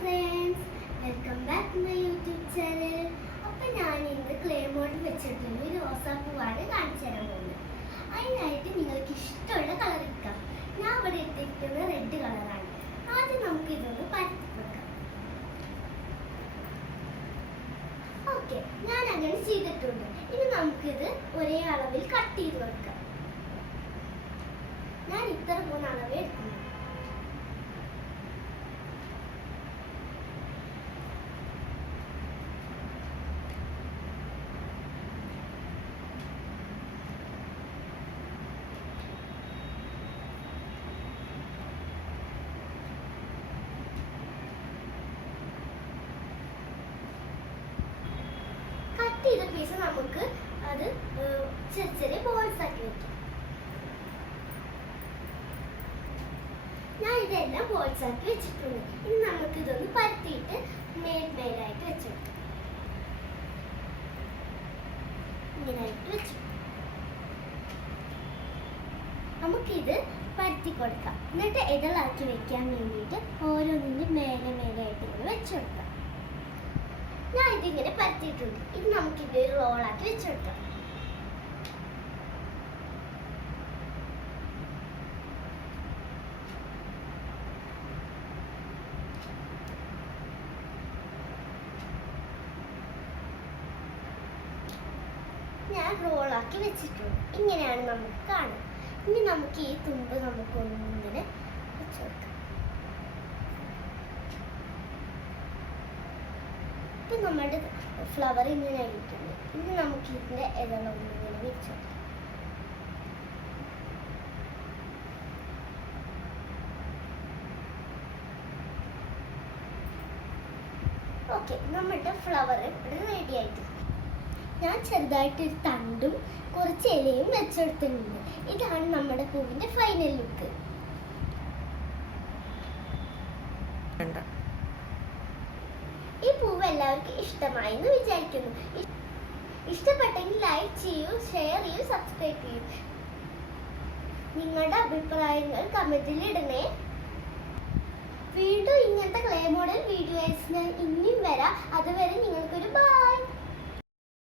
Friends welcome back to my YouTube channel അപ്പം ഞാൻ ഇന്ന് ക്ലേ മോഡിൽ വെച്ചിട്ടുള്ള ഒരു റോസാപ്പൂവാണ് കാണിച്ചു തരാൻ പോകുന്നത്. അതിനായിട്ട് നിങ്ങൾക്ക് ഇഷ്ടമുള്ള കളർ എടുക്കാം. ഞാൻ ഇവിടെ എടുത്തിരിക്കുന്നത് റെഡ് കളറാണ് ആദ്യം നമുക്ക് ഇതൊന്ന് പരത്തി വെക്കാം. ഓക്കെ ഞാൻ അങ്ങനെ ചെയ്തിട്ടുണ്ട്. ഇനി നമുക്കിത് ഒരേ അളവിൽ കട്ട് ചെയ്ത് വെക്കാം. ഞാൻ ഇത്ര മൂന്ന് അളവേ എടുക്കുന്നു കട്ട് ചെയ്ത പീസ് നമുക്ക് അത് ചെറിയ ചെറിയ ബോൾസ് ആക്കി വെക്കാം. ഞാൻ ഇതെല്ലാം ബോൾസ് ആക്കി വെച്ചിട്ടുണ്ട്. ഇനി നമുക്ക് ഇതൊന്ന് പരത്തിയിട്ട് മേൽ മേലായിട്ട് വെച്ചെടുക്കാം ഇങ്ങനായിട്ട് വെച്ചു. നമുക്കിത് പരത്തി കൊടുക്കാം. എന്നിട്ട് ഇതളാക്കി വെക്കാൻ വേണ്ടിയിട്ട് ഓരോന്നിന്റെ മേലെ മേലെയായിട്ട് ഇങ്ങനെ വെച്ചെടുക്കാം ഇതിങ്ങനെ പരത്തിയിട്ടുണ്ട്. ഇത് നമുക്ക് ഇത് റോളാക്കി വെച്ചെടുക്കാം. ഞാൻ റോളാക്കി വെച്ചിട്ടുണ്ട്. ഇങ്ങനെയാണ് നമുക്ക് കാണുന്നത് ഇനി നമുക്ക് ഈ തുമ്പ് നമുക്ക് ഒന്നിങ്ങനെ വെച്ചെടുക്കാം ഇപ്പൊ നമ്മുടെ ഫ്ലവർ ഇങ്ങനെ ഇരിക്കുന്നത് ഇനി നമുക്ക് ഇതിന്റെ ഇതളൊന്നിങ്ങനെ വെച്ചു ഓക്കെ നമ്മുടെ ഫ്ലവർ ഇവിടെ റെഡി ആയിട്ടുണ്ട് ഞാൻ ചെറുതായിട്ട് ഒരു തണ്ടും കുറച്ച് ഇലയും വെച്ചെടുത്തിട്ടുണ്ട്. ഇതാണ് നമ്മുടെ പൂവിന്റെ ഫൈനൽ ലുക്ക് വേണ്ട. എല്ലാവർക്കും ഇഷ്ടമായി എന്ന് വിചാരിക്കുന്നു. ഇഷ്ടപ്പെട്ടെങ്കിൽ ലൈക്ക് ചെയ്യൂ ഷെയർ ചെയ്യൂ സബ്സ്ക്രൈബ് ചെയ്യൂ. നിങ്ങളുടെ അഭിപ്രായങ്ങൾ കമന്റിൽ ഇടണേ. വീണ്ടും ഇങ്ങനത്തെ ക്ലേ മോഡൽ വീഡിയോസ് ഞാൻ ഇനിയും വരാം. അതുവരെ നിങ്ങൾ